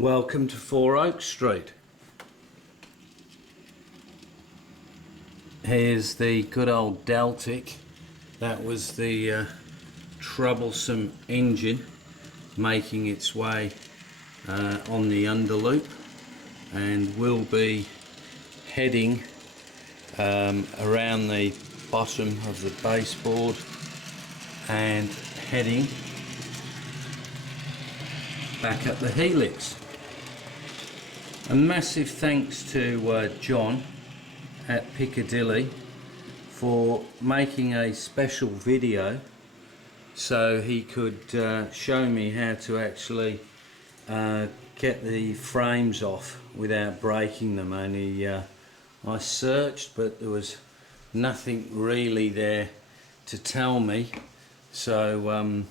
Welcome to 4 Oak Street. Here's the good old Deltic. That was the troublesome engine making its way on the underloop, and will be heading around the bottom of the baseboard and heading back up the helix. A massive thanks to John at Piccadilly for making a special video so he could show me how to actually get the frames off without breaking them. Only I searched, but there was nothing really there to tell me, so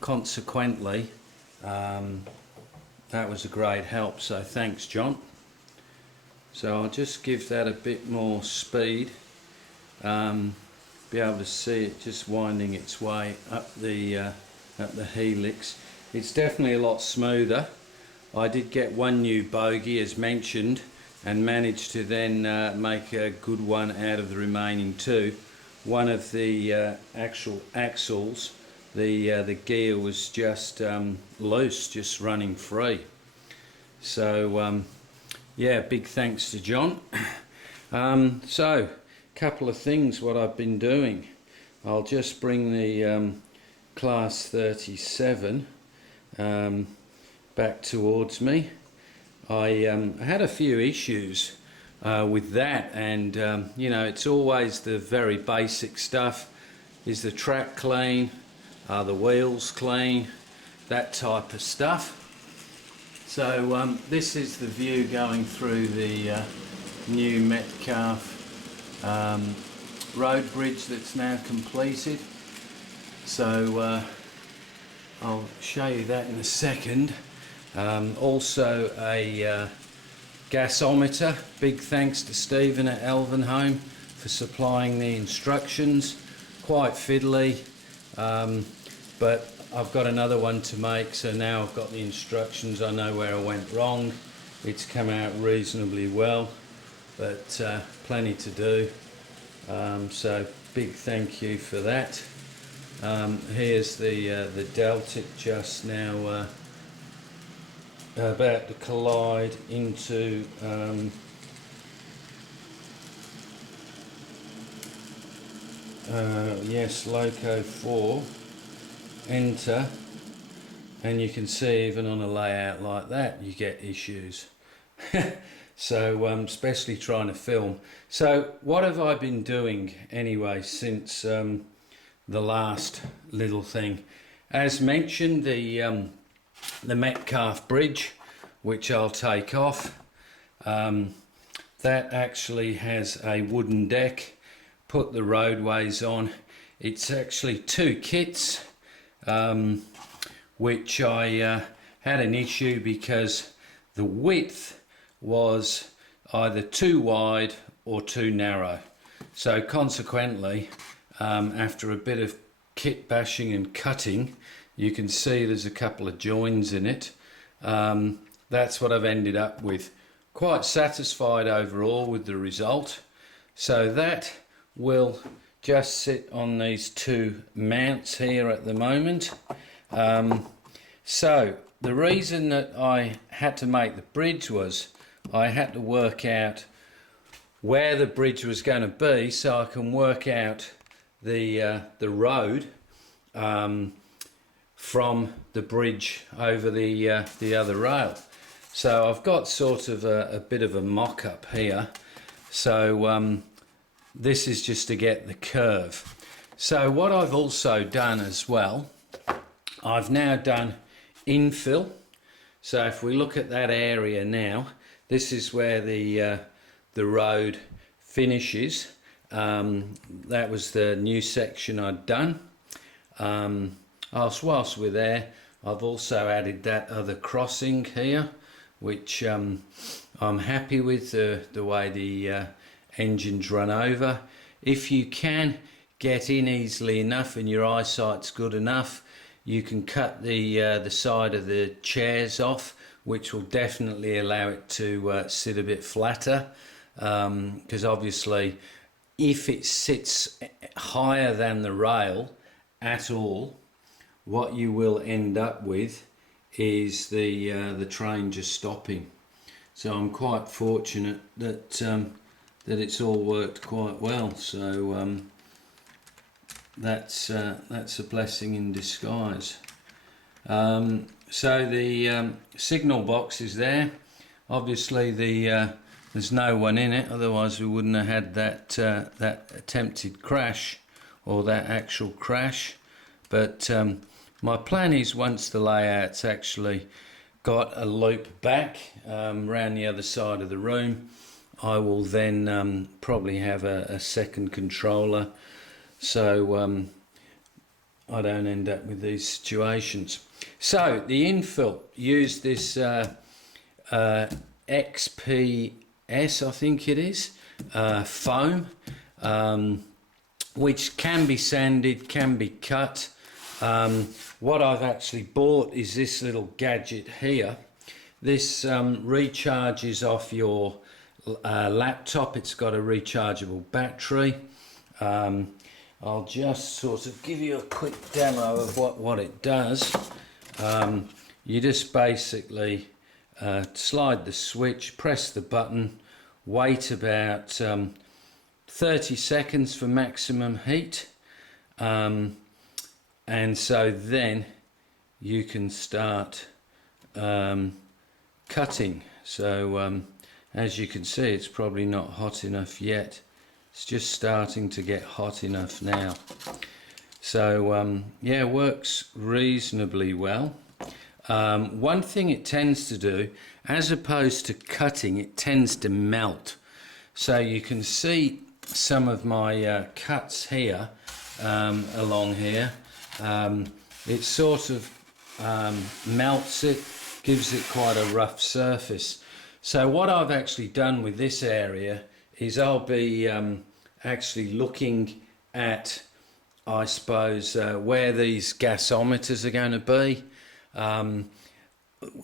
consequently that was a great help, so thanks John. So I'll just give that a bit more speed, be able to see it just winding its way up the helix. It's definitely a lot smoother. I did get one new bogie as mentioned, and managed to then make a good one out of the remaining two. One of the actual axles, the gear was just loose, just running free. So yeah, big thanks to John. So couple of things what I've been doing. I'll just bring the class 37 back towards me. I had a few issues with that, and you know, it's always the very basic stuff. Is the track clean? Are the wheels clean? That type of stuff. So this is the view going through the new Metcalfe road bridge that's now completed. So I'll show you that in a second. Also a gasometer. Big thanks to Stephen at Elvenhome for supplying the instructions. Quite fiddly, but I've got another one to make, so now I've got the instructions. I know where I went wrong. It's come out reasonably well, but plenty to do. So big thank you for that. Here's the Deltic just now about to collide into yes, Loco 4. Enter, and you can see even on a layout like that you get issues. So especially trying to film. So what have I been doing anyway since the last little thing? As mentioned, the Metcalfe Bridge, which I'll take off, that actually has a wooden deck. Put the roadways on. It's actually two kits, which I had an issue because the width was either too wide or too narrow. So consequently, after a bit of kit bashing and cutting, you can see there's a couple of joins in it. That's what I've ended up with. Quite satisfied overall with the result. So that will just sit on these two mounts here at the moment. So the reason that I had to make the bridge was I had to work out where the bridge was going to be so I can work out the road from the bridge over the other rail. So I've got sort of a bit of a mock-up here. So this is just to get the curve. So what I've also done as well, I've now done infill. So if we look at that area now, this is where the road finishes. That was the new section I'd done. Whilst we're there, I've also added that other crossing here, which I'm happy with the way the engines run over. If you can get in easily enough and your eyesight's good enough, you can cut the side of the chairs off which will definitely allow it to sit a bit flatter, because obviously if it sits higher than the rail at all, what you will end up with is the train just stopping. So I'm quite fortunate that that it's all worked quite well. So that's a blessing in disguise. So the signal box is there. Obviously there's no one in it, otherwise we wouldn't have had that attempted crash, or that actual crash. But my plan is, once the layout's actually got a loop back around the other side of the room, I will then probably have a second controller, so I don't end up with these situations. So the Infill used this XPS, I think it is, foam, which can be sanded, can be cut. What I've actually bought is this little gadget here. This recharges off your laptop. It's got a rechargeable battery. I'll just sort of give you a quick demo of what it does. You just basically slide the switch, press the button, wait about 30 seconds for maximum heat, and so then you can start cutting. So as you can see, it's probably not hot enough yet. It's just starting to get hot enough now. So yeah, works reasonably well. One thing it tends to do, as opposed to cutting, it tends to melt. So you can see some of my cuts here, along here. It sort of melts it, gives it quite a rough surface. So what I've actually done with this area is I'll be actually looking at, I suppose, where these gasometers are going to be,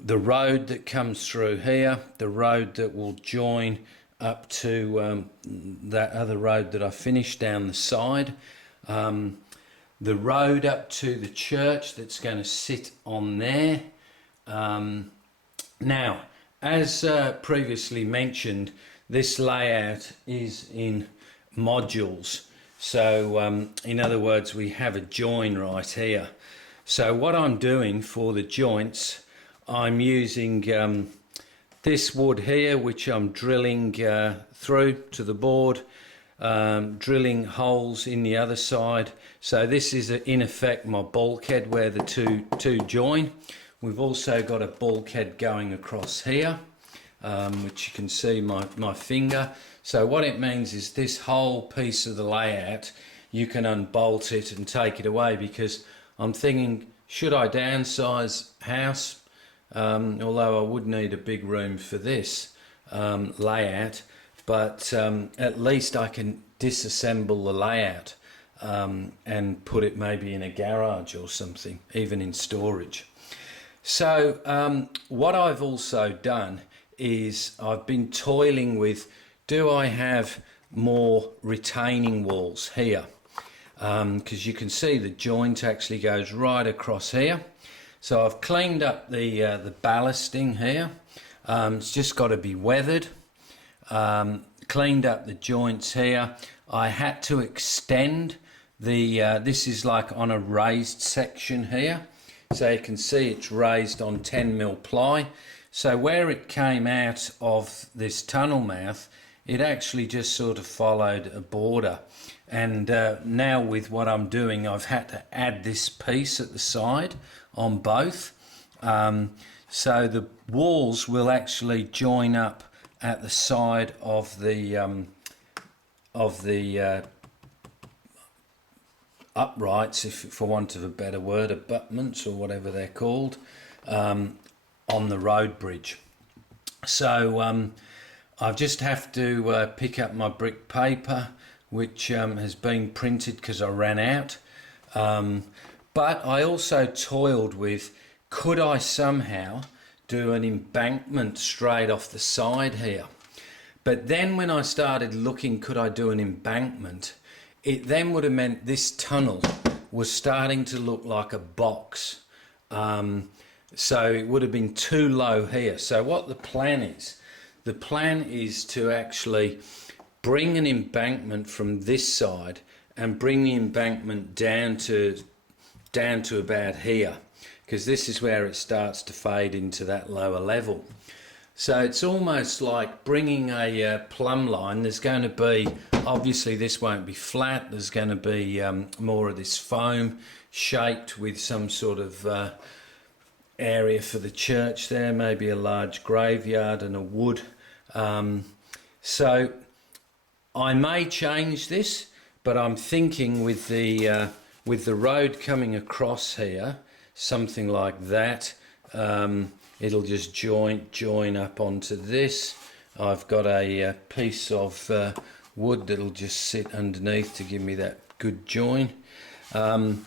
the road that comes through here, the road that will join up to that other road that I finished down the side, the road up to the church that's going to sit on there. Now, as previously mentioned, this layout is in modules. So in other words, we have a join right here. So what I'm doing for the joints, I'm using this wood here, which I'm drilling through to the board, drilling holes in the other side. So this is in effect my bulkhead where the two join. We've also got a bulkhead going across here, which you can see my finger. So what it means is this whole piece of the layout, you can unbolt it and take it away, because I'm thinking, should I downsize house? Although I would need a big room for this layout, but at least I can disassemble the layout and put it maybe in a garage or something, even in storage. So what I've also done is I've been toiling with, do I have more retaining walls here? Because you can see the joint actually goes right across here. So I've cleaned up the ballasting here. It's just got to be weathered. Cleaned up the joints here. I had to extend the, this is like on a raised section here. So you can see it's raised on 10mm ply. So where it came out of this tunnel mouth, it actually just sort of followed a border. And now with what I'm doing, I've had to add this piece at the side on both. So the walls will actually join up at the side of the uprights, if for want of a better word, abutments or whatever they're called, on the road bridge. So I just have to pick up my brick paper, which has been printed because I ran out. But I also toiled with, could I somehow do an embankment straight off the side here. But then when I started looking, could I do an embankment, it then would have meant this tunnel was starting to look like a box. So it would have been too low here. So what the plan is to actually bring an embankment from this side and bring the embankment down to about here, because this is where it starts to fade into that lower level. So it's almost like bringing a plumb line. There's going to be, obviously this won't be flat, there's going to be more of this foam shaped with some sort of area for the church there, maybe a large graveyard and a wood. So I may change this, but I'm thinking with the road coming across here, something like that. It'll just join up onto this. I've got a piece of wood that'll just sit underneath to give me that good join. I'm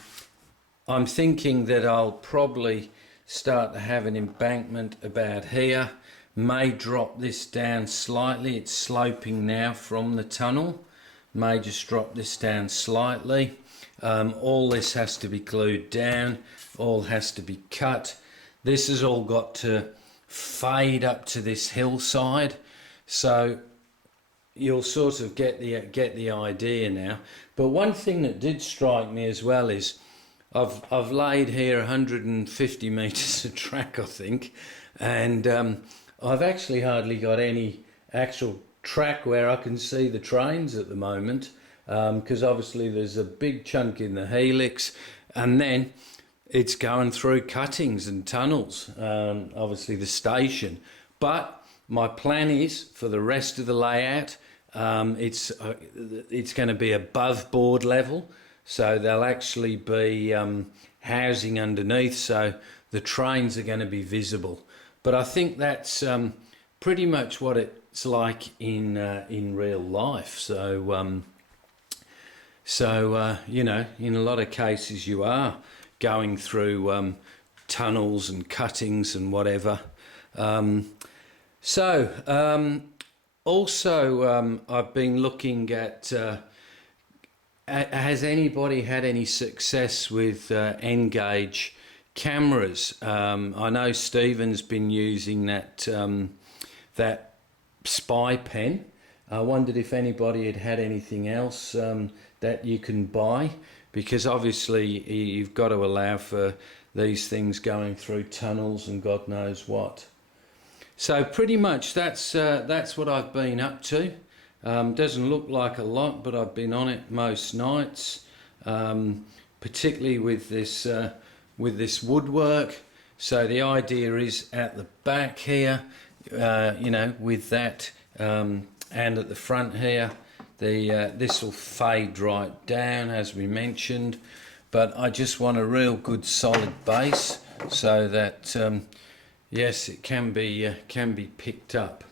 thinking that I'll probably start to have an embankment about here. May drop this down slightly. It's sloping now from the tunnel. May just drop this down slightly. All this has to be glued down. All has to be cut. This has all got to fade up to this hillside, so you'll sort of get the idea now. But one thing that did strike me as well is I've laid here 150 metres of track, I think, and I've actually hardly got any actual track where I can see the trains at the moment, because obviously there's a big chunk in the helix, and then it's going through cuttings and tunnels, obviously the station. But my plan is for the rest of the layout, it's going to be above board level, so there'll actually be housing underneath, so the trains are going to be visible. But I think that's pretty much what it's like in real life. So you know, in a lot of cases you are going through tunnels and cuttings and whatever. Also, I've been looking at, has anybody had any success with N-gauge cameras? I know Stephen's been using that spy pen. I wondered if anybody had had anything else that you can buy, because obviously you've got to allow for these things going through tunnels and God knows what. So pretty much that's what I've been up to. Doesn't look like a lot, but I've been on it most nights, particularly with this woodwork. So the idea is at the back here, you know, with that, and at the front here, this will fade right down as we mentioned, but I just want a real good solid base so that yes, it can be picked up.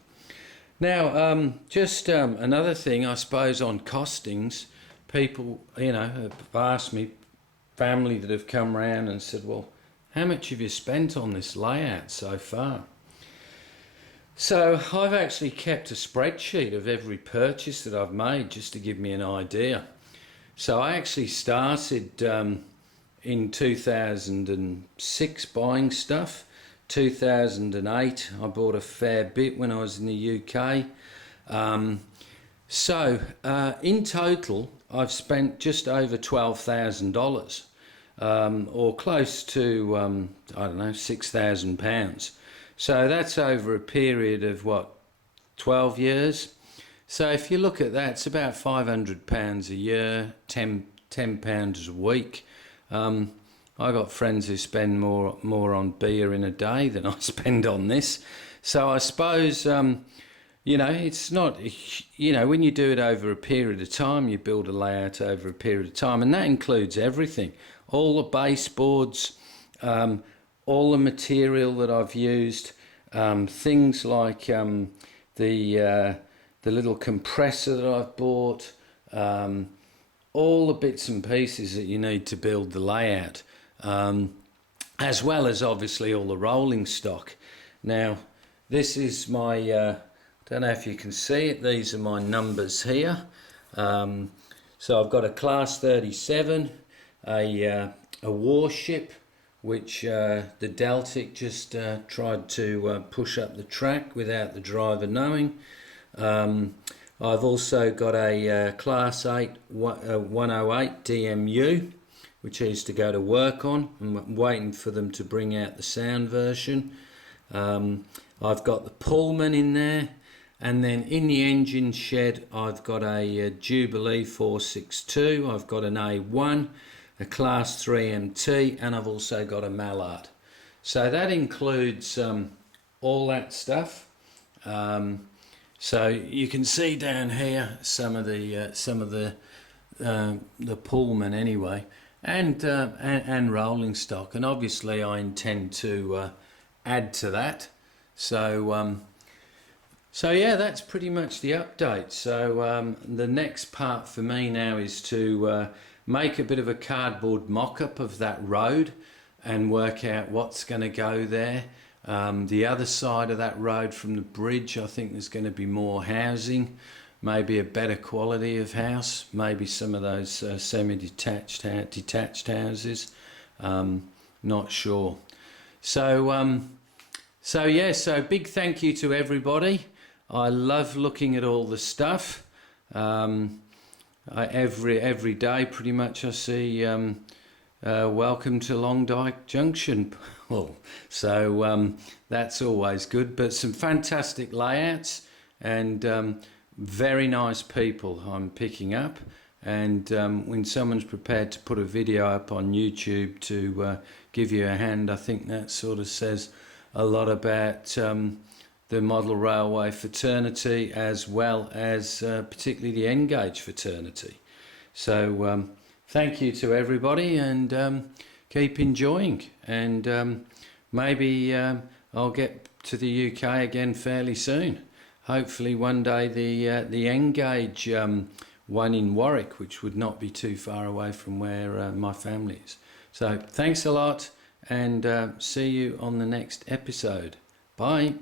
Now just another thing, I suppose, on costings, people, you know, have asked me, family that have come around and said, well, how much have you spent on this layout so far? So I've actually kept a spreadsheet of every purchase that I've made just to give me an idea. So I actually started in 2006 buying stuff. 2008 I bought a fair bit when I was in the UK. In total I've spent just over $12,000, or close to I don't know, £6,000. So that's over a period of what, 12 years. So if you look at that, it's about £500 a year, £10 a week. I got friends who spend more on beer in a day than I spend on this. So I suppose you know, it's not, you know, when you do it over a period of time, you build a layout over a period of time, and that includes everything, all the baseboards, all the material that I've used, things like the little compressor that I've bought, all the bits and pieces that you need to build the layout, as well as obviously all the rolling stock. Now this is my, don't know if you can see it, these are my numbers here. So I've got a Class 37, a warship, which the Deltic just tried to push up the track without the driver knowing. I've also got a Class 8 108 DMU, which I used to go to work on. I'm waiting for them to bring out the sound version. I've got the Pullman in there, and then in the engine shed I've got a Jubilee 462, I've got an A1, a Class 3 MT, and I've also got a Mallard. So that includes all that stuff. So you can see down here some of the Pullman anyway, and rolling stock, and obviously I intend to add to that. So yeah, that's pretty much the update. So the next part for me now is to make a bit of a cardboard mock-up of that road and work out what's going to go there. The other side of that road from the bridge, I think there's going to be more housing, maybe a better quality of house, maybe some of those semi-detached, detached houses. Not sure. So yeah, so big thank you to everybody. I love looking at all the stuff. Every day pretty much I see welcome to Long Dyke Junction. Well, so that's always good, but some fantastic layouts and very nice people I'm picking up. And when someone's prepared to put a video up on YouTube to give you a hand, I think that sort of says a lot about the model railway fraternity, as well as particularly the N-gauge fraternity. So thank you to everybody, and keep enjoying, and maybe I'll get to the UK again fairly soon. Hopefully one day the N-gauge one in Warwick, which would not be too far away from where my family is. So thanks a lot, and see you on the next episode. Bye.